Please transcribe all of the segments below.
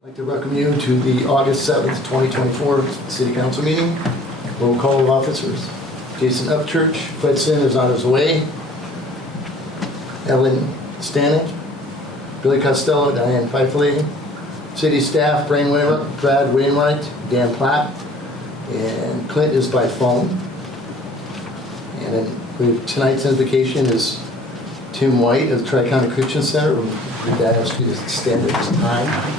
I'd like to welcome you to the August 7th, 2024 City Council meeting. Roll call of officers. Jason Upchurch, Fredson is on his way. Ellen Stanek, Billy Costello, Diane Feifley. City staff, Brad Wainwright, Dan Platt, and Clint is by phone. And then tonight's invocation is Tim White of the Tri-County Christian Center. We'd ask you to stand at this time.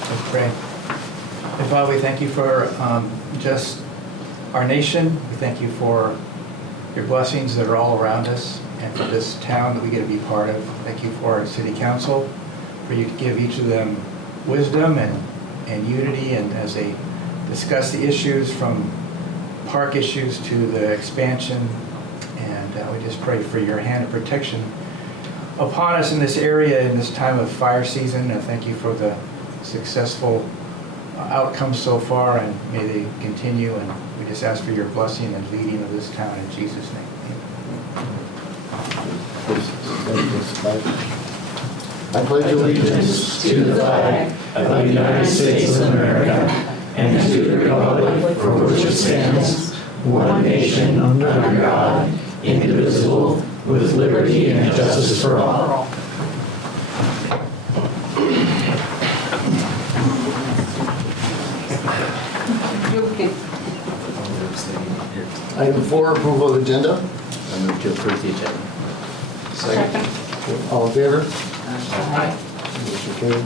Let's pray. And Father, we thank you for just our nation. We thank you for your blessings that are all around us and for this town that we get to be part of. Thank you for our city council, for you to give each of them wisdom and unity, and as they discuss the issues from park issues to the expansion. And we just pray for your hand of protection upon us in this area in this time of fire season. And thank you for the successful outcomes so far, and may they continue. And we just ask for your blessing and leading of this town in Jesus' name. I pledge allegiance to the flag of the United States of America and to the republic for which it stands, one nation under God, indivisible, with liberty and justice for all. Item 4, approval of agenda. I move to approve the agenda. Second. All in favor? Aye. Motion carried.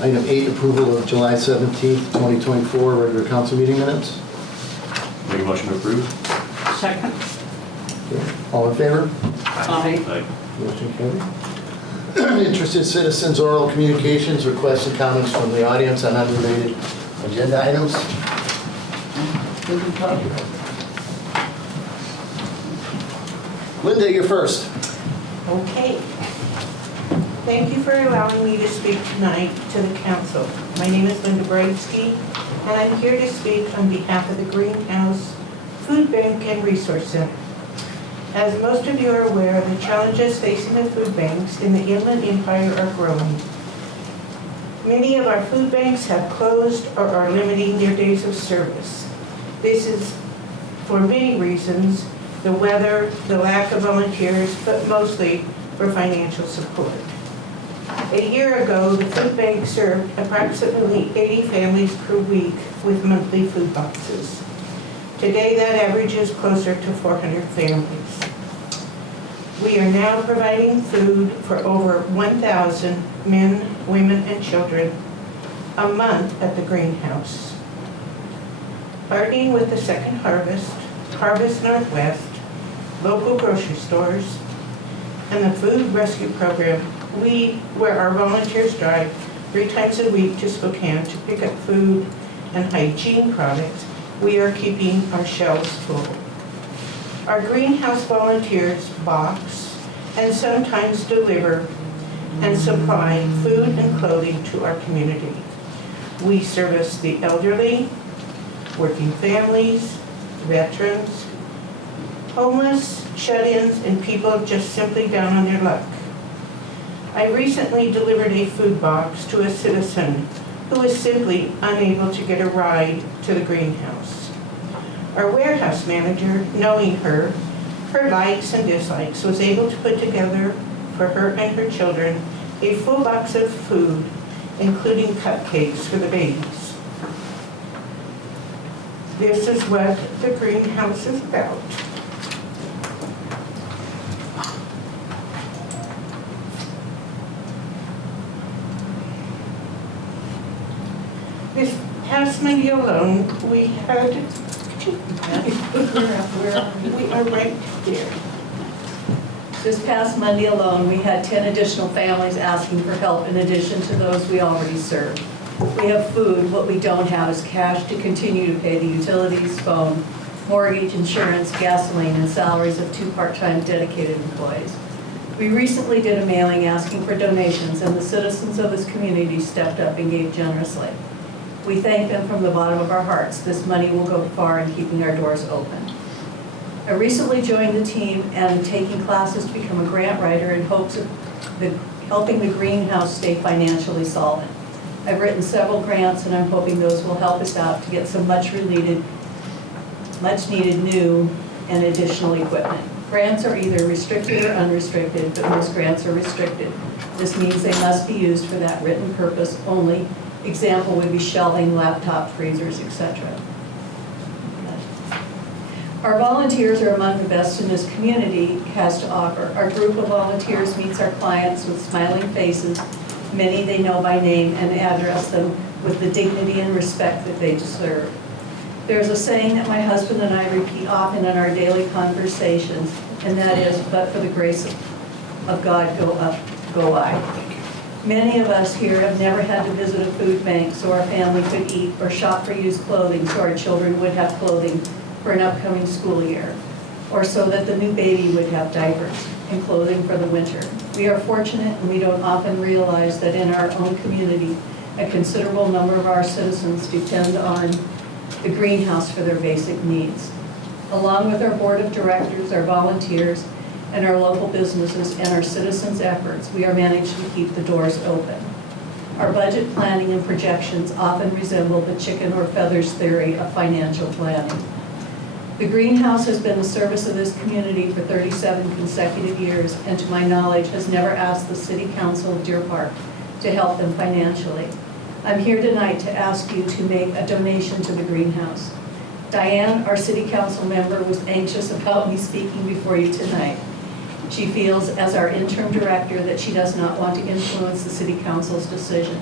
Item 8, approval of July 17th, 2024 regular council meeting minutes. Make a motion to approve. Second. Okay. All in favor? Aye. Motion carried. Interested citizens, oral communications, requests and comments from the audience on unrelated agenda items. Linda, you're first. Okay. Thank you for allowing me to speak tonight to the council. My name is Linda Bradesky, and I'm here to speak on behalf of the Greenhouse Food Bank and Resource Center. As most of you are aware, the challenges facing the food banks in the Inland Empire are growing. Many of our food banks have closed or are limiting their days of service. This is for many reasons: the weather, the lack of volunteers, but mostly for financial support. A year ago, the food bank served approximately 80 families per week with monthly food boxes. Today, that average is closer to 400 families. We are now providing food for over 1,000 men, women, and children a month at the greenhouse. Partnering with the Second Harvest, Harvest Northwest, local grocery stores, and the Food Rescue Program, where our volunteers drive 3 times a week to Spokane to pick up food and hygiene products, we are keeping our shelves full. Our greenhouse volunteers box and sometimes deliver and supply food and clothing to our community. We service the elderly, working families, veterans, homeless, shut-ins, and people just simply down on their luck. I recently delivered a food box to a citizen who was simply unable to get a ride to the greenhouse. Our warehouse manager, knowing her likes and dislikes, was able to put together for her and her children a full box of food, including cupcakes for the babies. This is what the greenhouse is about. This past Monday alone, we had, we are right there. This past Monday alone, we had 10 additional families asking for help in addition to those we already serve. We have food. What we don't have is cash to continue to pay the utilities, phone, mortgage, insurance, gasoline, and salaries of 2 part-time dedicated employees. We recently did a mailing asking for donations, and the citizens of this community stepped up and gave generously. We thank them from the bottom of our hearts. This money will go far in keeping our doors open. I recently joined the team and am taking classes to become a grant writer in hopes of helping the greenhouse stay financially solvent. I've written several grants and I'm hoping those will help us out to get some much needed new and additional equipment. Grants are either restricted or unrestricted, but most grants are restricted. This means they must be used for that written purpose only. Example would be shelving, laptop, freezers, etc. Our volunteers are among the best in this community has to offer. Our group of volunteers meets our clients with smiling faces. Many they know by name and address them with the dignity and respect that they deserve. There's a saying that my husband and I repeat often in our daily conversations, and that is, but for the grace of God, go I. Many of us here have never had to visit a food bank so our family could eat or shop for used clothing so our children would have clothing for an upcoming school year, or so that the new baby would have diapers and clothing for the winter. We are fortunate and we don't often realize that in our own community, a considerable number of our citizens depend on the greenhouse for their basic needs. Along with our board of directors, our volunteers, and our local businesses and our citizens' efforts, we are managing to keep the doors open. Our budget planning and projections often resemble the chicken or feathers theory of financial planning. The greenhouse has been the service of this community for 37 consecutive years, and to my knowledge, has never asked the City Council of Deer Park to help them financially. I'm here tonight to ask you to make a donation to the greenhouse. Diane, our City Council member, was anxious about me speaking before you tonight. She feels, as our interim director, that she does not want to influence the City Council's decision.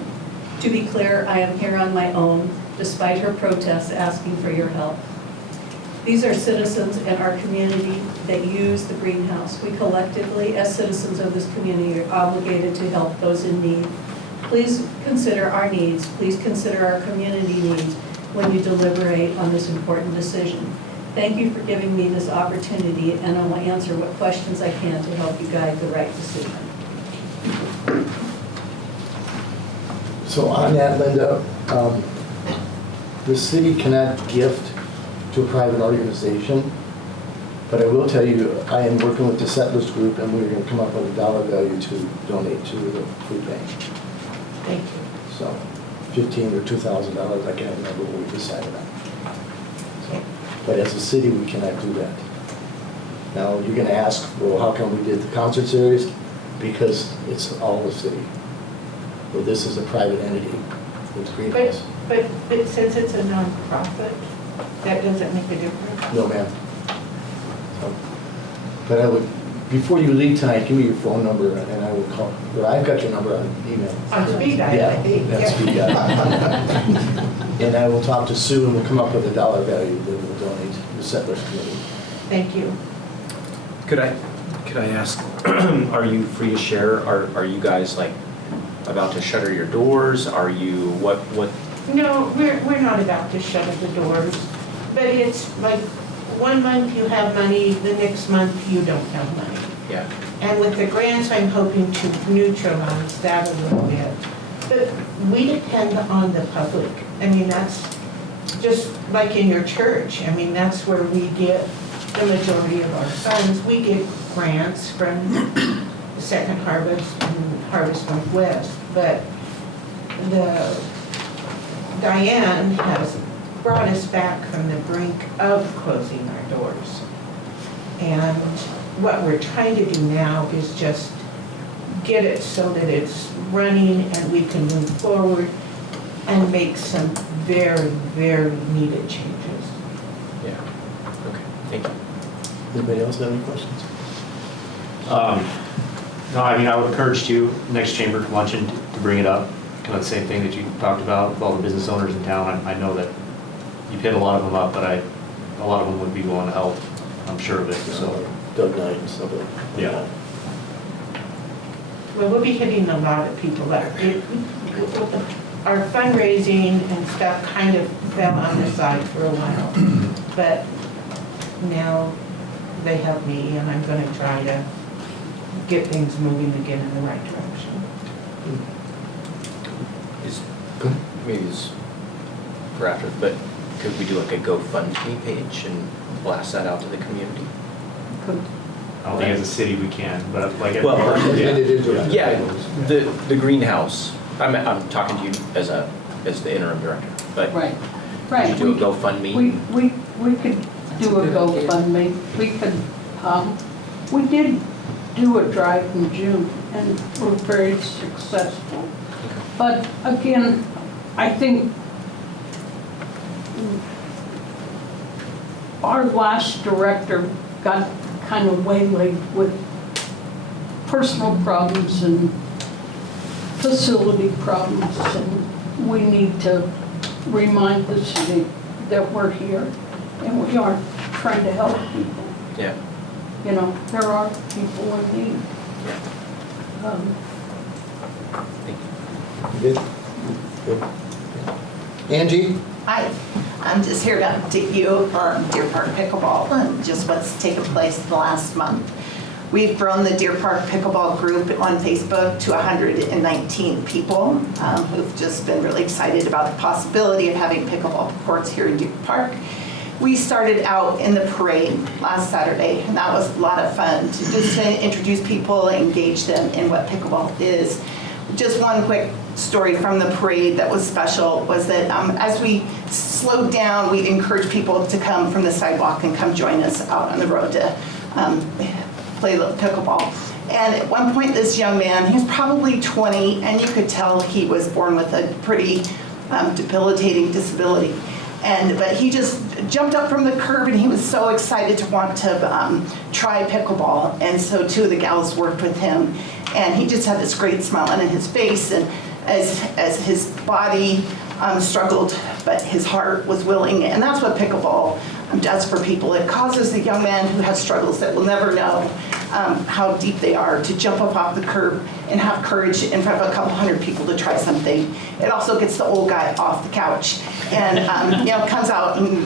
To be clear, I am here on my own, despite her protests asking for your help. These are citizens in our community that use the greenhouse. We collectively, as citizens of this community, are obligated to help those in need. Please consider our needs. Please consider our community needs when you deliberate on this important decision. Thank you for giving me this opportunity, and I will answer what questions I can to help you guide the right decision. So on that, Linda, the city cannot gift to a private organization, but I will tell you, I am working with the Settlers Group, and we're going to come up with a dollar value to donate to the food bank. Thank you. So $15,000 or $2,000, I can't remember what we decided on. So, but as a city, we cannot do that. Now, you're going to ask, well, how come we did the concert series? Because it's all the city. Well, this is a private entity. It's Greenhouse. But since it's a nonprofit, that doesn't make a difference? No, ma'am. So, but I would, before you leave tonight, give me your phone number and I will call. Well, I've got your number on email. On speed dial, Yeah, I think. that's speed dial. And I will talk to Sue and we'll come up with a dollar value that we'll donate to the Settlers Committee. Thank you. Could I ask, are you free to share? Are you guys like about to shutter your doors? Are you, what? No, we're not about to shut the doors, but it's like 1 month you have money, the next month you don't have money. Yeah. And with the grants, I'm hoping to neutralize that a little bit. But we depend on the public. I mean, that's just like in your church. I mean, that's where we get the majority of our funds. We get grants from the Second Harvest and Harvest Northwest, but Diane has brought us back from the brink of closing our doors. And what we're trying to do now is just get it so that it's running and we can move forward and make some very, very needed changes. Yeah. Okay. Thank you. Anybody else have any questions? No, I mean, I would encourage you, next chamber luncheon, to bring it up. Kind of the same thing that you talked about with all the business owners in town. I know that you've hit a lot of them up, but a lot of them would be willing to help. I'm sure of it, so. Doug Knight and stuff like that. Yeah. Well, we'll be hitting a lot of people up. Our fundraising and stuff kind of fell on the side for a while, but now they help me and I'm going to try to get things moving again in the right direction. Maybe it's for after, but could we do like a GoFundMe page and blast that out to the community? I don't think as a city we can, but like. Well, yeah. Individual. Yeah, the greenhouse, I'm talking to you as the interim director, but Right, could right. you do a GoFundMe? We could do a GoFundMe. We could, we did do a drive in June and were very successful. But again, I think our last director got kind of waylaid with personal problems and facility problems, and we need to remind the city that we're here and we are trying to help people. Yeah. You know, there are people in need. Thank you. Good? Good. Angie? Hi, I'm just here to update you on Deer Park Pickleball and just what's taken place the last month. We've grown the Deer Park Pickleball group on Facebook to 119 people who've just been really excited about the possibility of having pickleball courts here in Deer Park. We started out in the parade last Saturday, and that was a lot of fun to introduce people, engage them in what pickleball is. Just one quick story from the parade that was special was that as we slowed down, we encouraged people to come from the sidewalk and come join us out on the road to play pickleball. And at one point, this young man, he was probably 20, and you could tell he was born with a pretty debilitating disability. But he just jumped up from the curb and he was so excited to want to try pickleball. And so two of the gals worked with him, and he just had this great smile on his face. And as his body struggled, but his heart was willing. And that's what pickleball does for people. It causes the young man who has struggles that will never know how deep they are to jump up off the curb and have courage in front of a couple hundred people to try something. It also gets the old guy off the couch and comes out and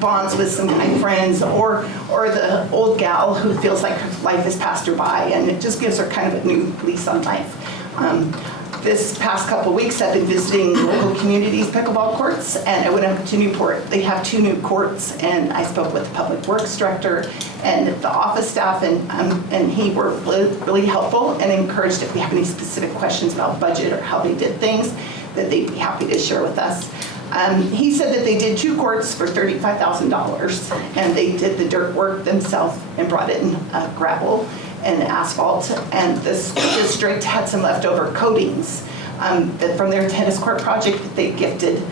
bonds with some kind friends, or the old gal who feels like her life has passed her by, and it just gives her kind of a new lease on life. This past couple weeks, I've been visiting local communities' pickleball courts, and I went up to Newport. They have 2 new courts, and I spoke with the public works director and the office staff, and he were really helpful and encouraged if we have any specific questions about budget or how they did things, that they'd be happy to share with us. He said that they did 2 courts for $35,000, and they did the dirt work themselves and brought in gravel and asphalt, and the school district had some leftover coatings from their tennis court project that they gifted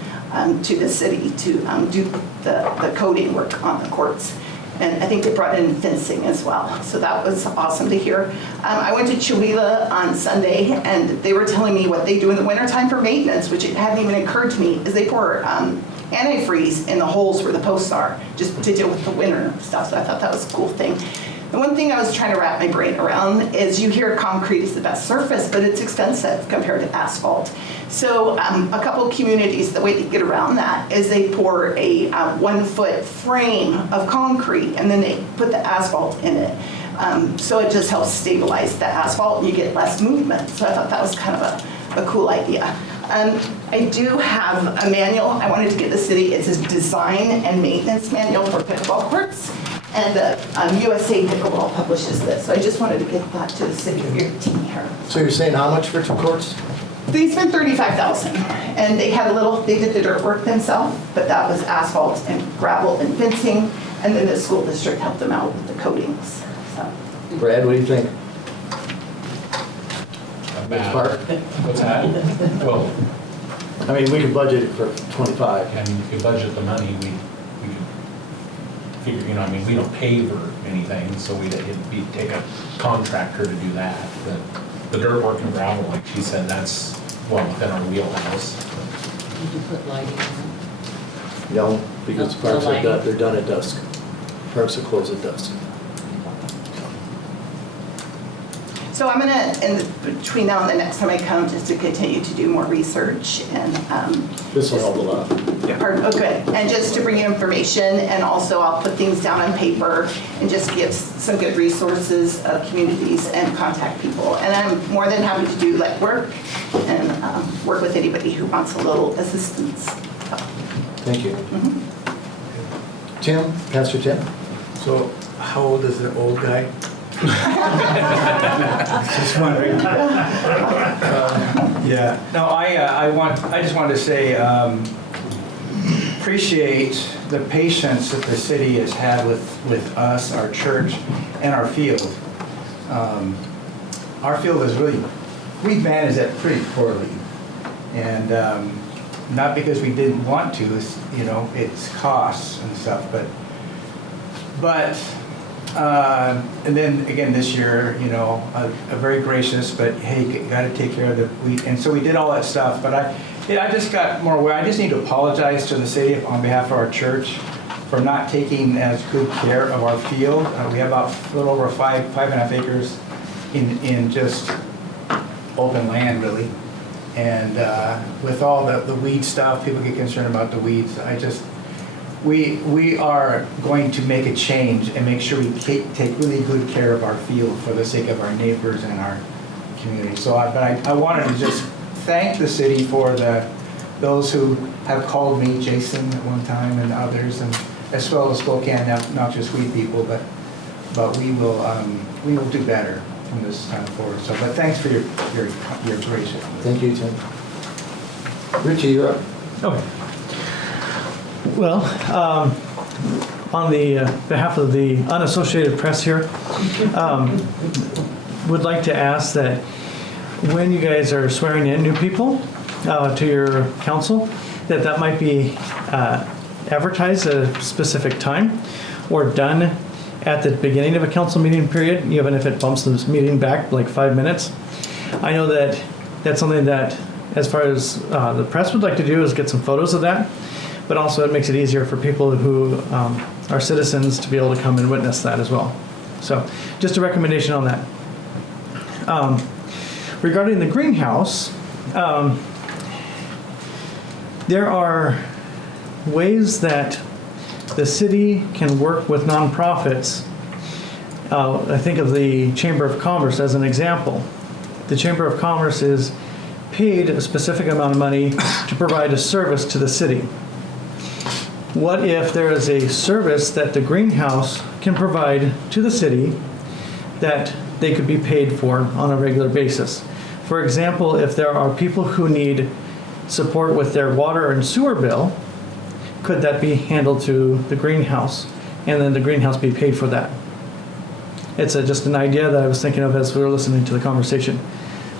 to the city to do the coating work on the courts. And I think they brought in fencing as well, so that was awesome to hear. I went to Chihuahua on Sunday, and they were telling me what they do in the wintertime for maintenance, which it hadn't even occurred to me, is they pour antifreeze in the holes where the posts are, just to deal with the winter stuff, so I thought that was a cool thing. The one thing I was trying to wrap my brain around is you hear concrete is the best surface, but it's expensive compared to asphalt. So a couple of communities, the way they get around that is they pour a 1-foot frame of concrete and then they put the asphalt in it. So it just helps stabilize the asphalt and you get less movement. So I thought that was kind of a cool idea. I do have a manual I wanted to get the city. It's a design and maintenance manual for pickleball courts. And the USA Pickleball publishes this. So I just wanted to get that to the city of your team here. So you're saying how much for 2 courts? They spent $35,000, and they did the dirt work themselves, but that was asphalt and gravel and fencing, and then the school district helped them out with the coatings. So. Brad, what do you think? Which part? What's that? Well, I mean, we could budget it for 25. I mean, if you budget the money, we could figure, I mean, we don't pave or anything, so it'd be take a contractor to do that. The dirt work and gravel, like she said, that's well within our wheelhouse. Did you put lighting on? No, because No, parks no are done, lighting. they're done at dusk. Parks are closed at dusk. So I'm gonna, between now and the next time I come, just to continue to do more research and. This will help a lot. Pardon, oh good, and just to bring you information, and also I'll put things down on paper and just give some good resources of communities and contact people. And I'm more than happy to do legwork and work with anybody who wants a little assistance. So. Thank you. Tim, Pastor Tim? So how old is the old guy? Just wondering. Yeah, no, I just wanted to say, appreciate the patience that the city has had with us, our church, and our field. Our field is really, we managed that pretty poorly. And not because we didn't want to, it's, you know, it's costs and stuff, but and then again this year, you know, a very gracious, but hey, you got to take care of the wheat, and so we did all that stuff. But I just got more aware. I just need to apologize to the city on behalf of our church for not taking as good care of our field. We have about a little over 5.5 acres in just open land, really. And with all the weed stuff, people get concerned about the weeds. We are going to make a change and make sure we take really good care of our field for the sake of our neighbors and our community. So, I wanted to just thank the city for those who have called me, Jason at one time, and others, and as well as Spokane, not just weed people, but we will do better from this time forward. So, but thanks for your grace. Thank you, Tim. Richie, you're up. Okay. Well, on the behalf of the unassociated press here, would like to ask that when you guys are swearing in new people to your council, that might be advertised at a specific time or done at the beginning of a council meeting period, even if it bumps this meeting back like 5 minutes. I know that that's something that, as far as the press would like to do, is get some photos of that, but also it makes it easier for people who are citizens to be able to come and witness that as well. So just a recommendation on that. Regarding the greenhouse, there are ways that the city can work with nonprofits. I think of the Chamber of Commerce as an example. The Chamber of Commerce is paid a specific amount of money to provide a service to the city. What if there is a service that the greenhouse can provide to the city that they could be paid for on a regular basis? For example, if there are people who need support with their water and sewer bill, could that be handled to the greenhouse and then the greenhouse be paid for that? It's just an idea that I was thinking of as we were listening to the conversation.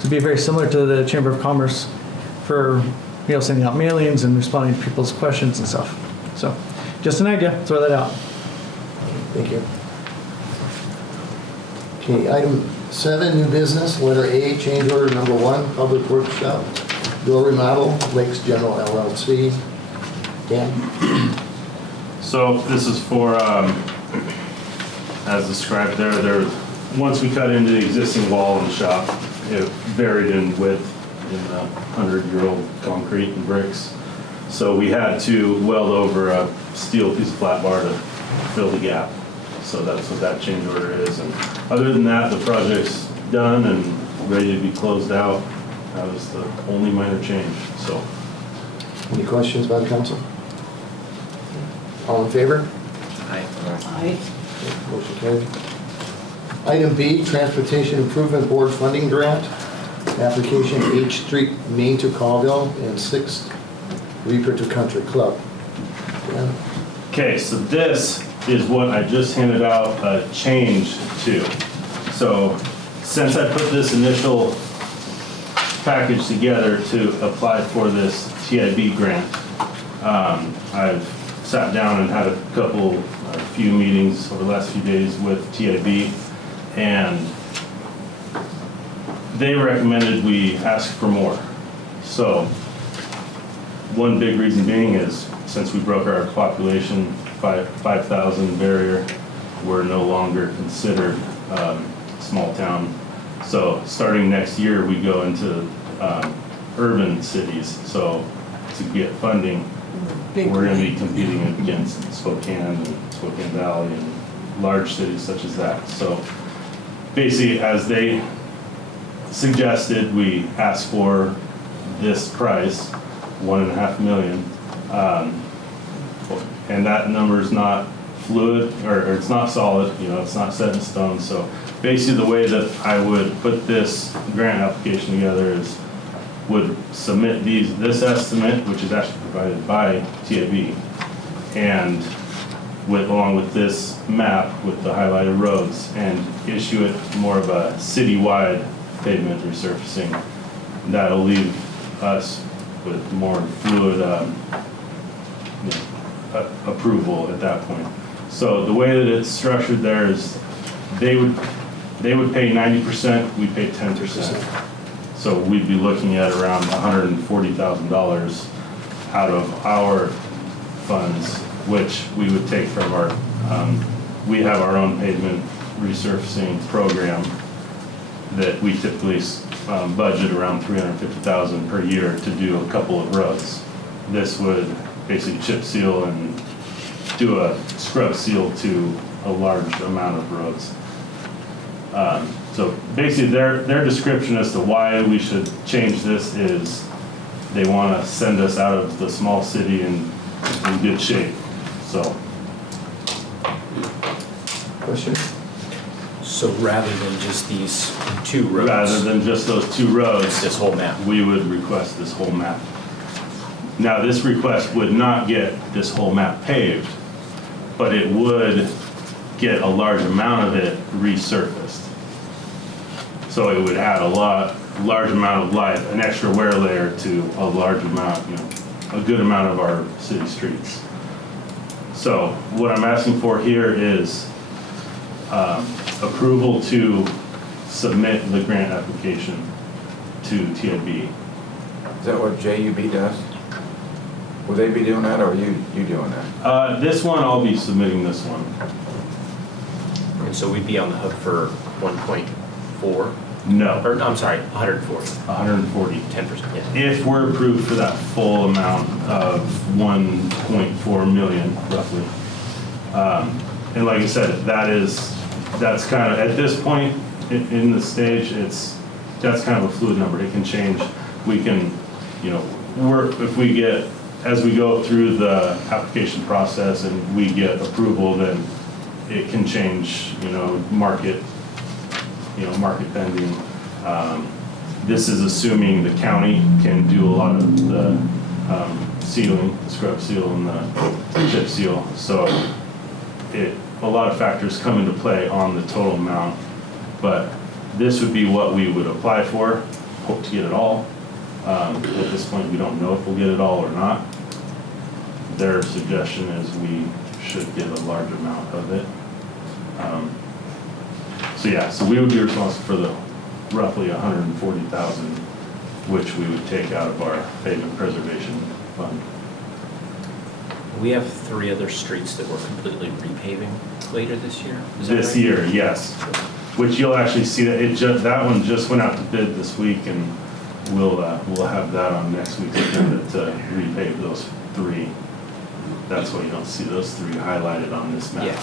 To be very similar to the Chamber of Commerce for, you know, sending out mailings and responding to people's questions and stuff. So just an idea, throw that out. Thank you. Okay, item 7, new business, letter A, change order number 1, public workshop, door remodel, Lakes General LLC. Dan? So this is for, as described there, once we cut into the existing wall in the shop, it varied in width in 100-year-old concrete and bricks. So we had to weld over a steel piece of flat bar to fill the gap. So that's what that change order is. And other than that, the project's done and ready to be closed out. That was the only minor change. So, Any questions by the council? All in favor? Aye. Motion carried. Item B, Transportation Improvement Board Funding Grant, application H Street, Main to Colville, and 6th Reaper to Country Club. Dan? okay, so this is what I just handed out a change to. So since I put this initial package together to apply for this TIB grant, I've sat down and had a few meetings over the last few days with TIB, and they recommended we ask for more. So one big reason being is since we broke our population 5,000 barrier, we're no longer considered small town. So starting next year, we go into urban cities. So to get funding, we're going to be competing against Spokane and Spokane Valley and large cities such as that. So basically, as they suggested, we ask for this price, $1.5 million, and that number is not fluid, or it's not solid, you know, it's not set in stone. So basically the way that I would put this grant application together is would submit this estimate, which is actually provided by TAB, and along with this map with the highlighted roads, and issue it more of a citywide pavement resurfacing. That'll leave us with more fluid approval at that point. So the way that it's structured there is they would pay 90%, we pay 10%. So we'd be looking at around $140,000 out of our funds, which we would take from our, we have our own pavement resurfacing program that we typically budget around $350,000 per year to do a couple of roads. This would basically chip seal and do a scrub seal to a large amount of roads. So basically their description as to why we should change this is they want to send us out of the small city in good shape. So. Question? So rather than just these two roads? Rather than just those two roads. This whole map? We would request this whole map. Now, this request would not get this whole map paved, but it would get a large amount of it resurfaced. So it would add large amount of life, an extra wear layer to a large amount, you know, a good amount of our city streets. So what I'm asking for here is approval to submit the grant application to TAB. Is that what JUB does? Will they be doing that, or are you doing that? This one, I'll be submitting this one. And so we'd be on the hook for 1.4? No. Or, I'm sorry, 140. 140. 10%, yes. If we're approved for that full amount of 1.4 million, roughly. And like I said, that's kind of, at this point in the stage, that's kind of a fluid number. It can change. We can, you know, as we go through the application process and we get approval, then it can change, you know, market pending. This is assuming the county can do a lot of the sealing, the scrub seal and the chip seal. So a lot of factors come into play on the total amount, but this would be what we would apply for, hope to get it all. At this point, we don't know if we'll get it all or not. Their suggestion is we should get a large amount of it. So we would be responsible for the roughly 140,000, which we would take out of our pavement preservation fund. We have 3 other streets that we're completely repaving later this year? Is that This right? year, yes. Which you'll actually see that that one just went out to bid this week, and we'll have that on next week's agenda to repave those 3. That's why you don't see those 3 highlighted on this map. Yeah.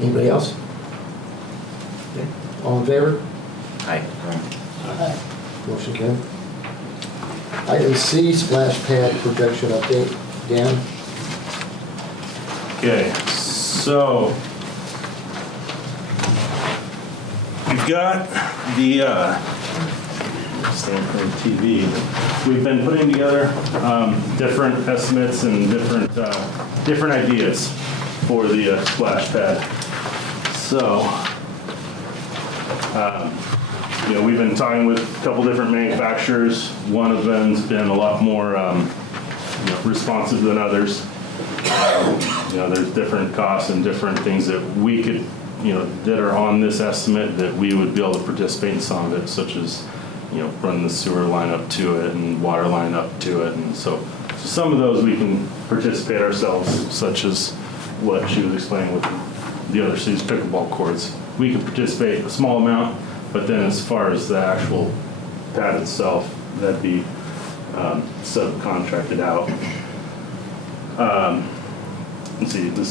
Anybody else? Okay. All in favor? Aye. Motion carried. Item C, splash pad projection update. Dan? Okay, so we've got the stand for TV. We've been putting together different estimates and different ideas for the splash pad. So, you know, we've been talking with a couple different manufacturers. One of them's been a lot more responsive than others. You know, there's different costs and different things that we could, you know, that are on this estimate that we would be able to participate in some of it, such as, you know, running the sewer line up to it and water line up to it. And so some of those we can participate ourselves, such as what she was explaining with the other city's pickleball courts. We could participate a small amount, but then as far as the actual pad itself, that'd be subcontracted out. Let's see, the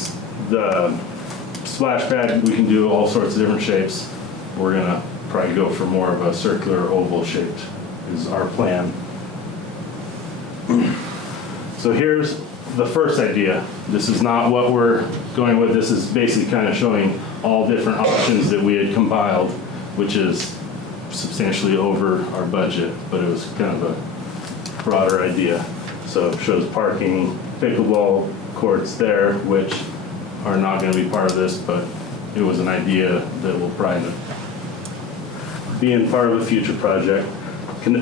splash pad, we can do all sorts of different shapes. We're gonna probably go for more of a circular oval shaped is our plan. So here's the first idea. This is not what we're going with. This is basically kind of showing all different options that we had compiled, which is substantially over our budget, but it was kind of a broader idea. So it shows parking, pickleball courts there, which are not going to be part of this, but it was an idea that will probably be in part of a future project.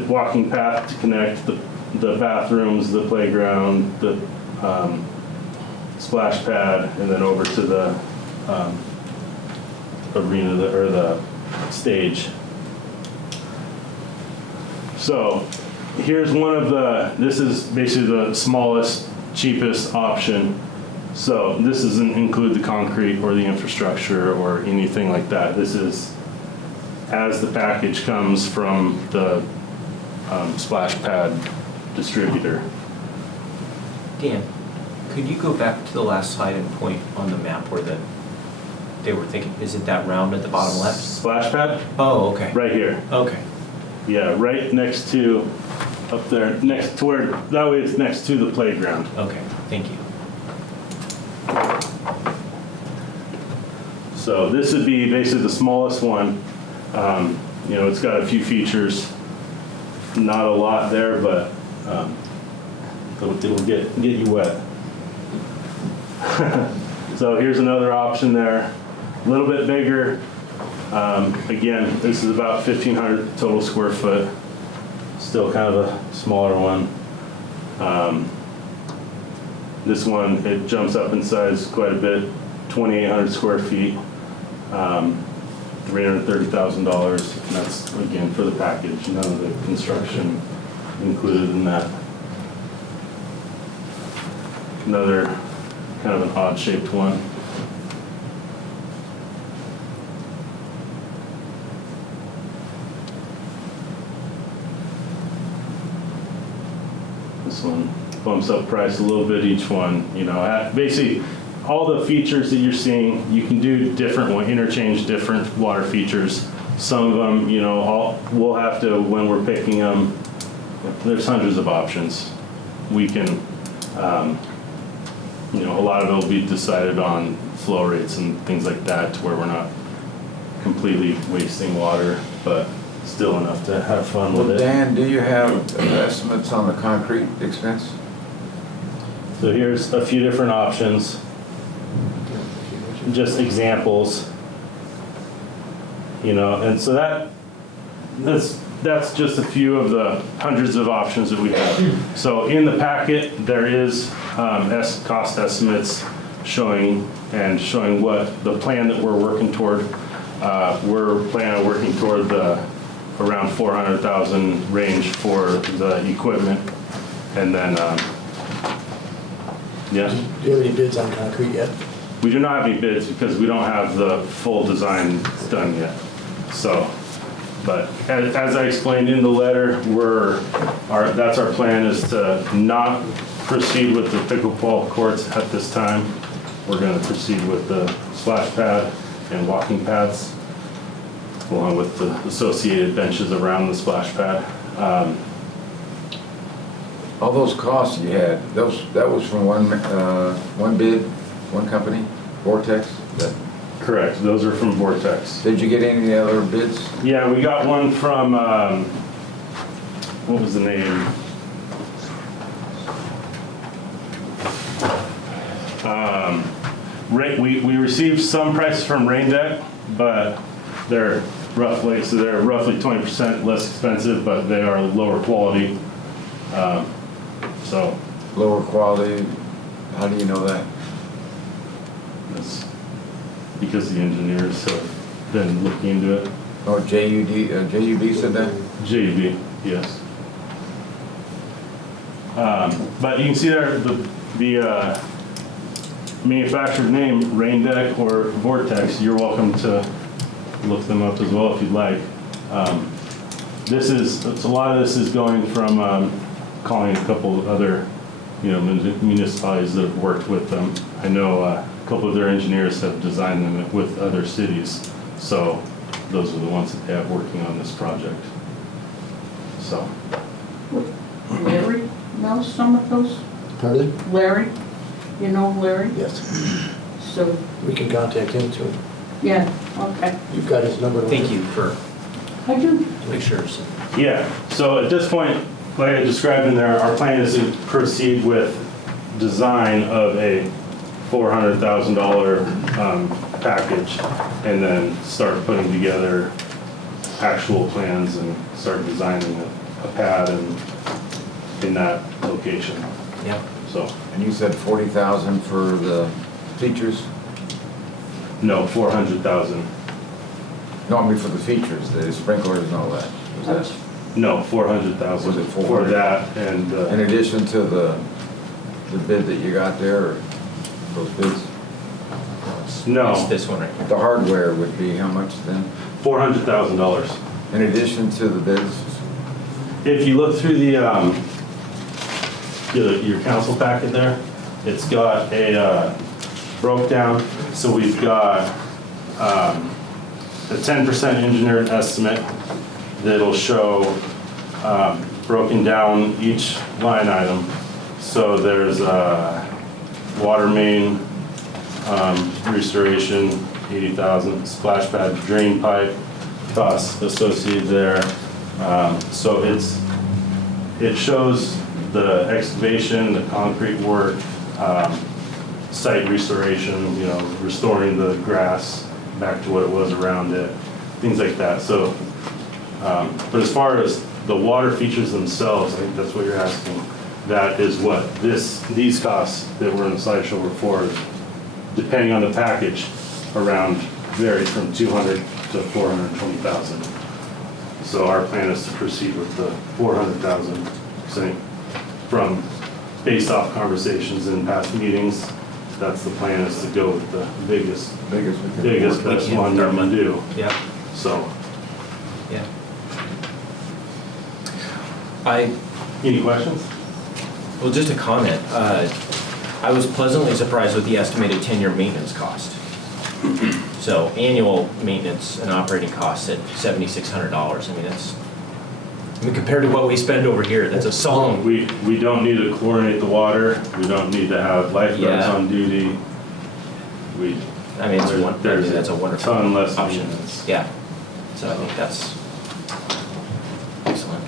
Walking path to connect the bathrooms, the playground, the splash pad, and then over to the arena or the stage. So here's one of this is basically the smallest, cheapest option. So this doesn't include the concrete or the infrastructure or anything like that. This is as the package comes from the splash pad distributor. Dan, could you go back to the last slide and point on the map where they were thinking, is it that round at the bottom left? Splash pad? Oh, okay. Right here. Okay. Yeah, right next to, up there, next to where, that way it's next to the playground. Okay, thank you. So this would be basically the smallest one. You know, it's got a few features, not a lot there, but it'll get you wet. So here's another option there, a little bit bigger. Again, this is about 1,500 total square foot, still kind of a smaller one. This one, it jumps up in size quite a bit, 2,800 square feet, $330,000, and that's, again, for the package, none of the construction included in that. Another kind of an odd-shaped one. This one bumps up price a little bit each one. You know, basically all the features that you're seeing, you can do different, interchange different water features. Some of them, you know, we'll have to, when we're picking them, there's hundreds of options. We can, you know, a lot of it will be decided on flow rates and things like that, to where we're not completely wasting water, but still enough to have fun with it. Dan, do you have estimates on the concrete expense? So here's a few different options, just examples, you know, and so that's just a few of the hundreds of options that we have. So in the packet, there is cost estimates showing what the plan that we're working toward. We're planning on working toward the around 400,000 range for the equipment, and then yeah. Do you have any bids on concrete yet? We do not have any bids because we don't have the full design done yet. So, but as I explained in the letter, that's our plan, is to not proceed with the pickleball courts at this time. We're going to proceed with the splash pad and walking paths, along with the associated benches around the splash pad. All those costs you had, that was from one bid, one company, Vortex? Correct. Those are from Vortex. Did you get any other bids? Yeah, we got one from, what was the name? We received some prices from Rain Deck, but they're roughly 20% less expensive, but they are lower quality. So Lower quality, how do you know that? that's because the engineers have been looking into it. Oh, JUB said that? JUB, yes. But you can see there the manufacturer name, Rain Deck or Vortex. You're welcome to look them up as well if you'd like. A lot of this is going from calling a couple of other, you know, municipalities that have worked with them. I know a couple of their engineers have designed them with other cities, so those are the ones that they have working on this project. So. Larry knows some of those? Pardon? Larry? You know Larry? Yes, So, we can contact him too. yeah, okay. You've got his number. Thank you for I do. pictures. Yeah, so at this point, like I described in there, our plan is to proceed with design of a $400,000 package and then start putting together actual plans and start designing a pad in that location. Yep. So, And you said 40,000 for the features? no, 400,000. No, I mean for the features, the sprinklers and all that. Was that No, 400,000 Was it for 400? that and, in addition to the bid that you got there, or those bids? No. It's this one right here. The hardware would be how much then? $400,000. In addition to the bids? If you look through your council packet there, it's got a broke down. So we've got a 10% engineered estimate that'll show broken down each line item. So there's water main restoration, 80,000, splash pad drain pipe costs associated there. So it shows the excavation, the concrete work, site restoration, you know, restoring the grass back to what it was around it, things like that. So, but as far as the water features themselves, I think that's what you're asking. That is what these costs that were in the slideshow were for, depending on the package, around varied from 200 to 420,000. So our plan is to proceed with the 400,000, saying from based off conversations in past meetings. That's the plan, is to go with the biggest, best one that we can do. Yep. So, Yeah. any questions? Well, just a comment. I was pleasantly surprised with the estimated 10-year maintenance cost. So annual maintenance and operating costs at $7,600. I mean, compared to what we spend over here, that's a solid. We don't need to chlorinate the water. We don't need to have lifeguards Yeah. on duty. That's a wonderful ton less option. maintenance. Yeah. So I think that's excellent.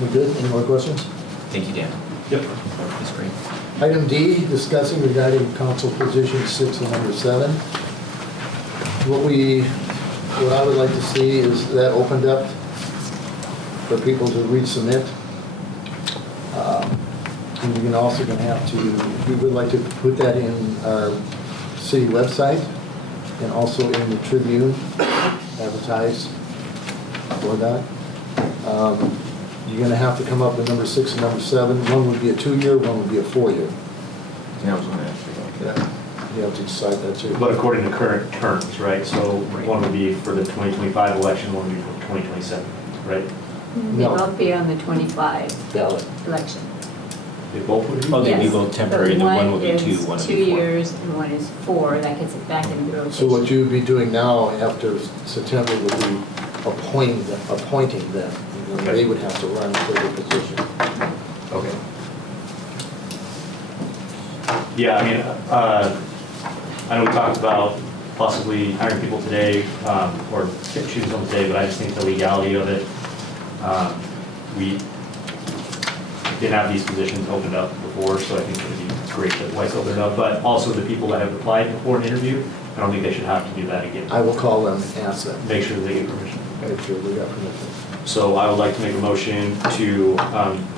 We good? Any more questions? Thank you, Dan. Yep. That's great. Item D, discussing regarding council positions 6 and number 7. What I would like to see is that opened up for people to resubmit. And you're also going to have to, we would like to put that in our city website and also in the Tribune, advertise for that. You're going to have to come up with number 6 and number 7. One would be a 2-year, one would be a 4-year. Yeah, I was gonna ask you about that. You have to decide that too. But according to current terms, right? So one would be for the 2025 election, one would be for 2027, right? They No. both be on the 25 Ballot. election. They both would be? Oh, they'd be Yes, both temporary, but then one will be 2, one One will is be 2 4. years and one is 4, that gets it back into the rotation. So what you would be doing now after September would be appointing them. You know, they would have to run for the position. Okay. Yeah, I mean, I know we talked about possibly hiring people today, or choosing them today, but I just think the legality of it, we didn't have these positions opened up before, so I think it would be great that Weiss opened it up, but also the people that have applied for an interview, I don't think they should have to do that again. I will call them and ask them. Make sure that they get permission. Make sure we got permission. So I would like to make a motion to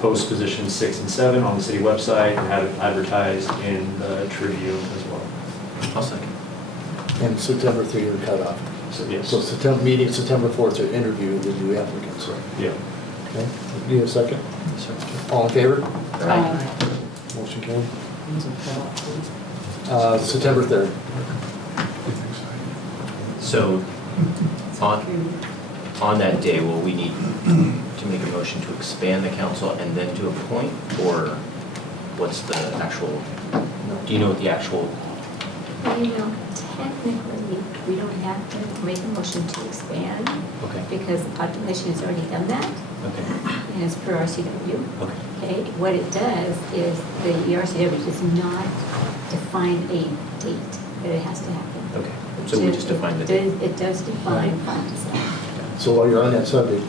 post positions 6 and 7 on the city website and have it advertised in the Tribune as well. I'll second. And September 3 the cutoff. So, yes. So September 4th to interview the new applicants. Yeah. Okay, do you have a second? All in favor? Aye. Motion carried. September 3rd. So on that day, will we need to make a motion to expand the council and then to appoint? Or what's the actual, do you know what the actual? You know, technically, we don't have to make a motion to expand Okay, because the population has already done that, okay, as per RCW. okay. Okay, what it does is the ERCW does not define a date that it has to happen. Okay, so we just define the date. It does define farm to staff. So while you're on that subject,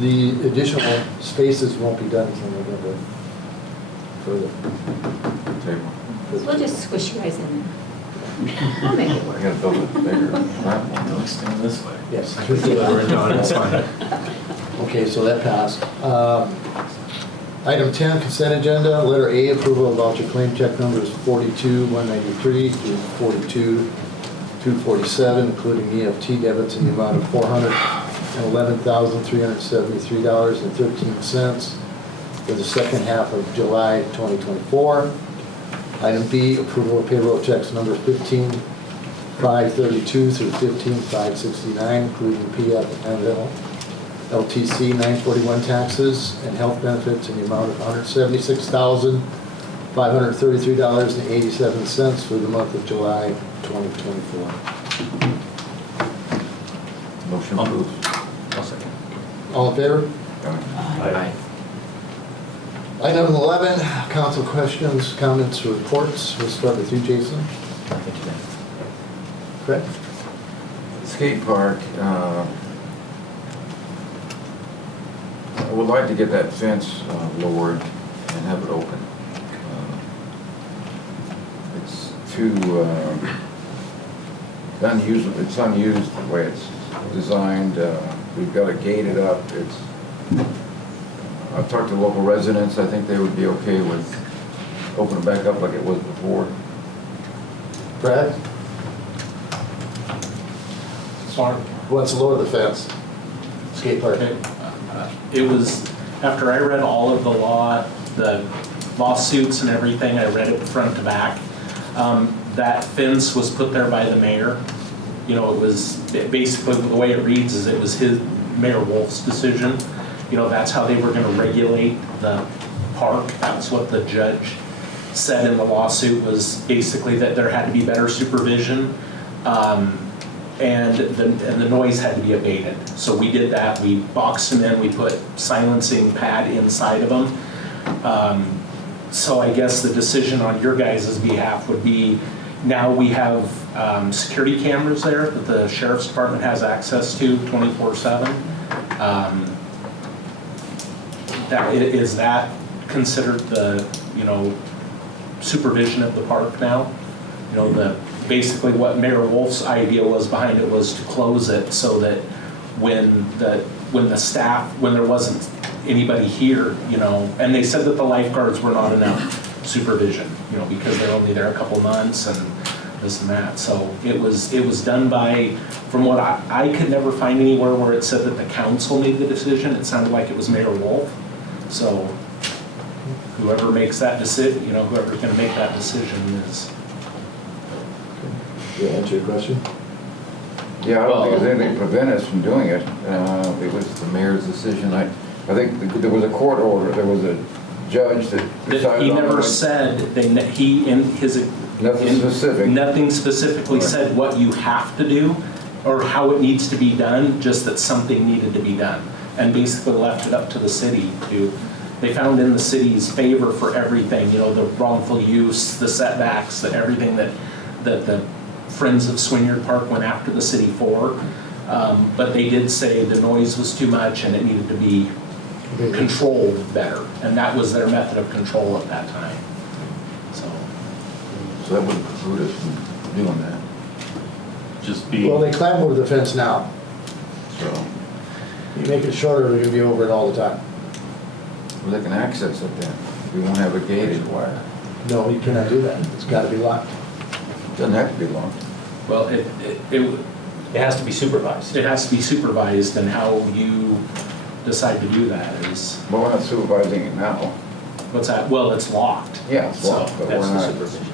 the additional spaces won't be done until November further. Table. We'll just squish you guys in there. We'll make it You work. gotta build it bigger, right? They'll extend this way. Yes. That's fine. Okay, so that passed. Item 10, consent agenda, letter A, approval of voucher claim check numbers 42-193 through 42-247, including EFT debits in the amount of $411,373.13 for the second half of July 2024. Item B, approval of payroll checks number 15-532 through 15-569, including PF and LTC 941 taxes and health benefits in the amount of $176,533.87 for the month of July 2024. Motion approved. I'll second. All in favor? Aye. Item 11, council questions, comments, reports. We'll start with you, Jason. Nothing today. Fred? Skate park, I would like to get that fence lowered and have it open. It's too it's unused the way it's designed. We've got it gated up. I've talked to local residents. I think they would be okay with opening back up like it was before. Brad? Sorry. Who wants to lower the fence? Skate park. Okay. It was, after I read all of the lawsuits and everything, I read it front to back. That fence was put there by the mayor. You know, basically the way it reads is it was Mayor Wolf's decision. You know, that's how they were going to regulate the park. That's what the judge said in the lawsuit, was basically that there had to be better supervision. And the noise had to be abated. So we did that. We boxed them in. We put silencing pad inside of them. So I guess the decision on your guys' behalf would be, now we have security cameras there that the sheriff's department has access to 24/7. Is that considered the, supervision of the park now? Basically what Mayor Wolf's idea was behind it was to close it so that when there wasn't anybody here, and they said that the lifeguards were not enough supervision, because they're only there a couple months and this and that. So it was done by, from what I could never find anywhere where it said that the council made the decision. It sounded like it was Mayor Wolf. So whoever makes that decision, whoever's going to make that decision is. Did I answer your question? Yeah, I don't think there's anything to prevent us from doing it. It was the mayor's decision. I think there was a court order. There was a judge that decided. He never said, nothing specifically said what you have to do or how it needs to be done, just that something needed to be done. And basically left it up to the city they found in the city's favor for everything, the wrongful use, the setbacks, everything that the Friends of Swinyard Park went after the city for. But they did say the noise was too much and it needed to be controlled better. And that was their method of control at that time. So that wouldn't preclude us from doing that. Well, they climb over the fence now. So You make it shorter, they're going to be over it all the time. well, they can access it then. We won't have a gated wire. No, you cannot do that. It's got to be locked. Doesn't have to be locked. well, it has to be supervised. It has to be supervised, and how you decide to do that is. Well, we're not supervising it now. What's that? Well, it's locked. Yeah, it's locked, So but that's we're the not. supervision.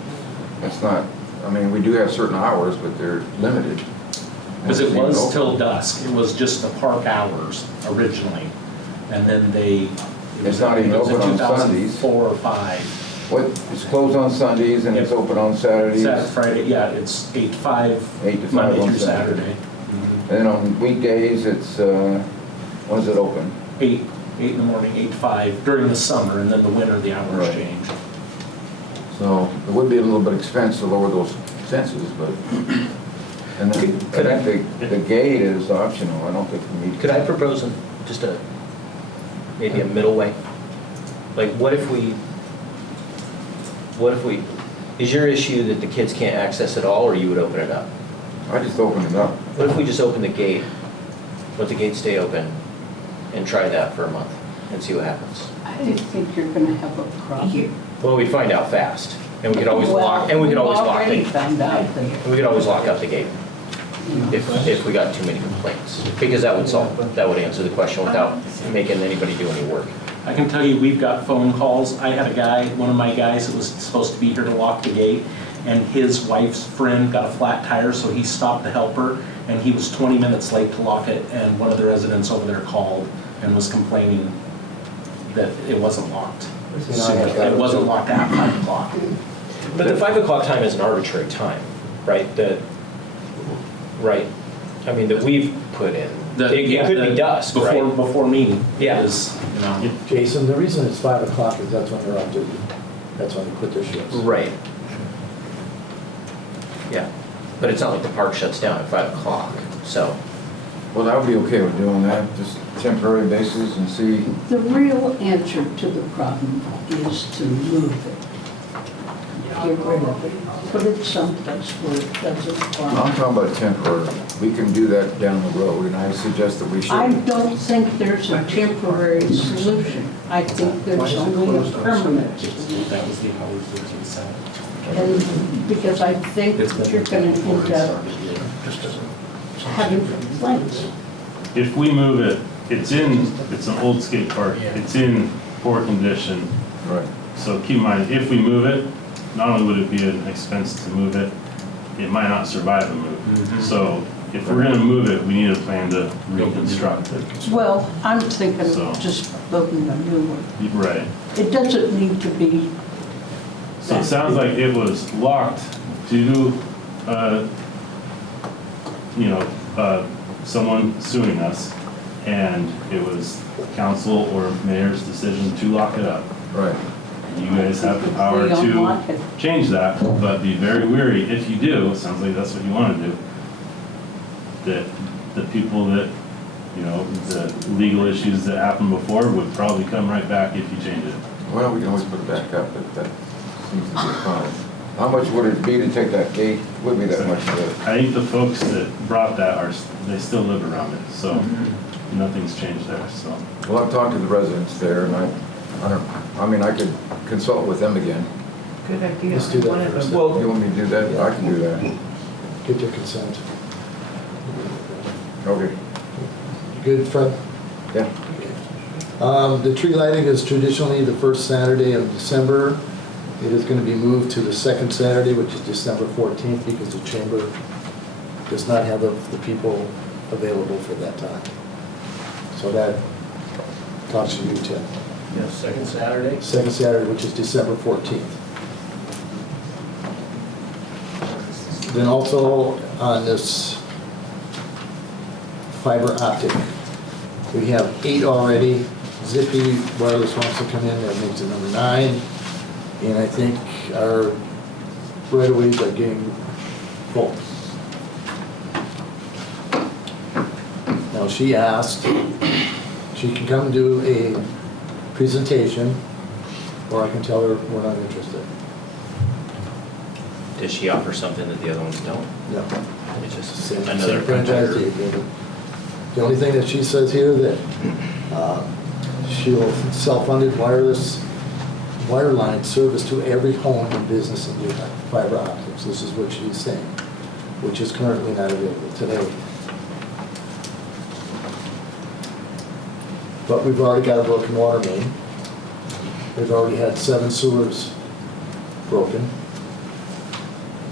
It's not. I mean, we do have certain hours, but they're limited. Because it was till dusk. It was just the park hours originally, and then It's not even open on Sundays. 2004 or 5. What, it's closed on Sundays and it's open on Saturdays? Saturday, Friday, yeah, it's 8 to 5. 8 to 5 Monday on through Saturday. Saturday. And then on weekdays, it's, when is it open? 8 in the morning, 8 to 5 during the summer, and then the winter, the hours Right. change. So it would be a little bit expensive to lower those census, but, and then Could I think the gate is optional. I don't think we need. Could I propose just maybe a middle way? Like, what if we, is your issue that the kids can't access it all, or you would open it up? I just opened it up. What if we just open the gate, let the gate stay open, and try that for a month, and see what happens? I think you're gonna have a problem. Well, we'd find out fast, and we could always lock, and we could always lock We've already it. found out that, And we could always lock up the gate if we got too many complaints, because that would answer the question without making anybody do any work. I can tell you, we've got phone calls. I had a guy, one of my guys that was supposed to be here to lock the gate, and his wife's friend got a flat tire, so he stopped to help her, and he was 20 minutes late to lock it, and one of the residents over there called and was complaining that it wasn't locked. It wasn't locked at 5 o'clock. But the 5 o'clock time is an arbitrary time, right? Right, I mean, that we've put in. It could be dusk, right? Before me. Yeah. Jason, the reason it's 5 o'clock is that's when they're on duty. That's when they quit their shifts. Right. Yeah, but it's not like the park shuts down at 5 o'clock, so. Well, I would be okay with doing that, just temporary basis and see. the real answer to the problem is to move it. Get rid of it. Put it someplace where it doesn't I'm harm. talking about temporary. We can do that down the road, and I suggest that we should. I don't think there's a temporary solution. I think there's only a permanent solution. That was the hours that you said. And because I think you're gonna end up having complaints. If we move it, it's an old skate park, it's in poor condition. Right. So keep in mind, if we move it, not only would it be an expense to move it, it might not survive a move. So if we're gonna move it, we need a plan to reconstruct it. Well, I'm thinking So- of just building a new one. Right. It doesn't need to be, So it sounds like it was locked due to, someone suing us, and it was council or mayor's decision to lock it up. Right. You guys have the power We don't to lock it. change that, but be very wary if you do, it sounds like that's what you want to do, that the people that, the legal issues that happened before would probably come right back if you change it. Well, we can always put it back up, but that seems to be a problem. How much would it be to take that gate? Would be that much to I think the folks that brought that they still live around it, so nothing's changed there, so. Well, I've talked to the residents there, and I could consult with them again. Good idea. Let's do that first. You want me to do that? I can do that. Get your consent. Okay. Good, Fred? Yeah. The tree lighting is traditionally the first Saturday of December. It is going to be moved to the second Saturday, which is December 14th, because the chamber does not have the people available for that time. So that talks to you, Tim. Yeah, second Saturday? Second Saturday, which is December 14th. Then also on this fiber optic, we have 8 already. Zippy Wireless wants to come in, that makes it number 9. And I think our right-of-ways are getting full. Now, she asked, she can come and do a presentation, or I can tell her we're not interested. Does she offer something that the other ones don't? No. It's just Same another franchise competitor. fee. The only thing that she says here that she'll self-funded wireless wireline service to every home and business in Utah, fiber optics. This is what she's saying, which is currently not available today. But we've already got a broken water main. We've already had 7 sewers broken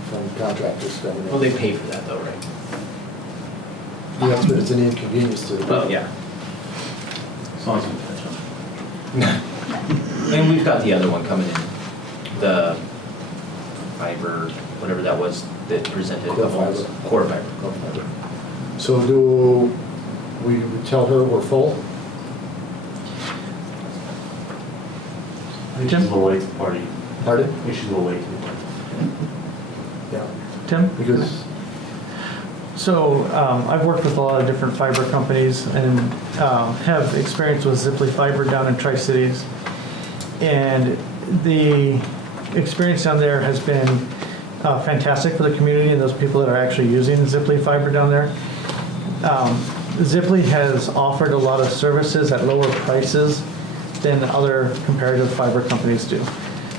from contractors coming in. Well, they pay for that though, right? Yes, but it's an inconvenience to the Well, yeah. As long as we catch them. And we've got the other one coming in the fiber, whatever that was that presented. Core fiber. Core fiber. So do we tell her we're full? I think she's a little late to the party. Pardon? I think she's a little late to the party. Yeah. Tim? Because, So I've worked with a lot of different fiber companies and have experience with Ziply Fiber down in Tri-Cities. And the experience down there has been fantastic for the community and those people that are actually using Ziply Fiber down there. Ziply has offered a lot of services at lower prices than other comparative fiber companies do.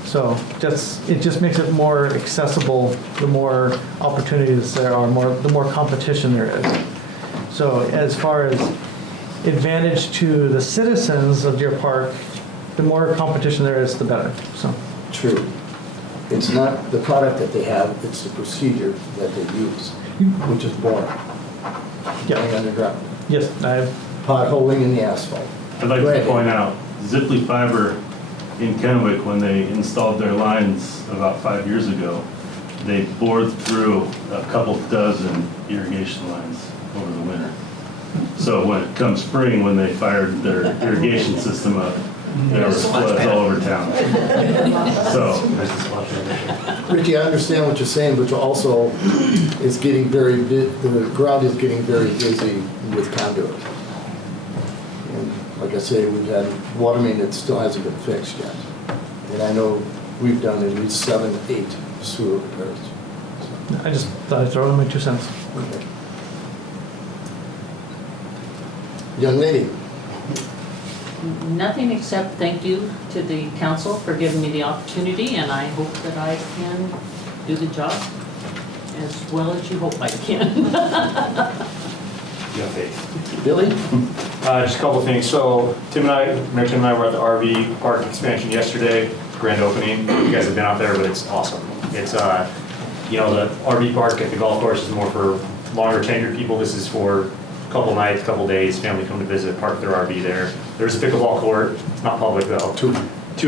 So it just makes it more accessible the more opportunities there are, the more competition there is. So as far as advantage to the citizens of Deer Park, the more competition there is, the better, so. true. It's not the product that they have, it's the procedure that they use, which is boring. Going underground. Yes, potholing in the asphalt. I'd like Go to ahead. point out, Ziply Fiber in Kennewick, when they installed their lines about 5 years ago, they bored through a couple dozen irrigation lines over the winter. So when it comes spring, when they fired their irrigation system up, there were floods all over town. So, Ricky, I understand what you're saying, but also it's getting the ground is getting very busy with conduit. And like I say, we've had water main that still hasn't been fixed yet. And I know we've done at least 7, 8 sewer repairs. I just thought I'd throw in my 2 cents. Okay. Young lady. Nothing except thank you to the council for giving me the opportunity, and I hope that I can do the job as well as you hope I can. You have faith. Billy? Just a couple of things. So Mayor Tim and I were at the RV park expansion yesterday, grand opening. You guys have been out there, but it's awesome. It's, the RV park at the golf course is more for longer tenured people. This is for a couple nights, couple days, family come to visit, park their RV there. There's a pickleball court. It's not public though. Two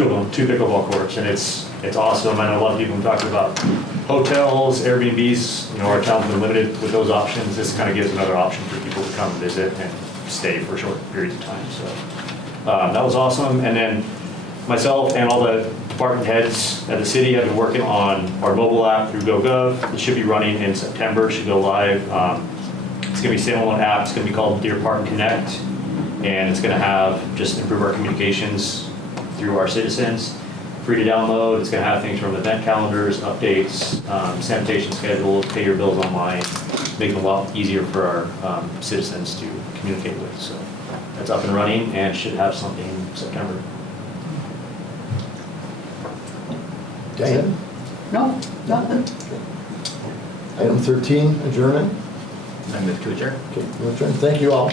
of them, 2 pickleball courts, and it's awesome. I know a lot of people have talked about hotels, Airbnbs. Our town's been limited with those options. This kind of gives another option for people to come visit and stay for short periods of time. So that was awesome. And then myself and all the department heads at the city have been working on our mobile app through GoGov. It should be running in September. It should go live. It's going to be a standalone app. It's going to be called Deer Park Connect, and it's going to have just improve our communications through our citizens. Free to download. It's going to have things from event calendars, updates, sanitation schedules, pay your bills online, make it a lot easier for our citizens to communicate with. So that's up and running and should have something in September. Diane? No, nothing. Item 13, adjournment. I move to adjourn. Okay, we'll adjourn. Thank you all.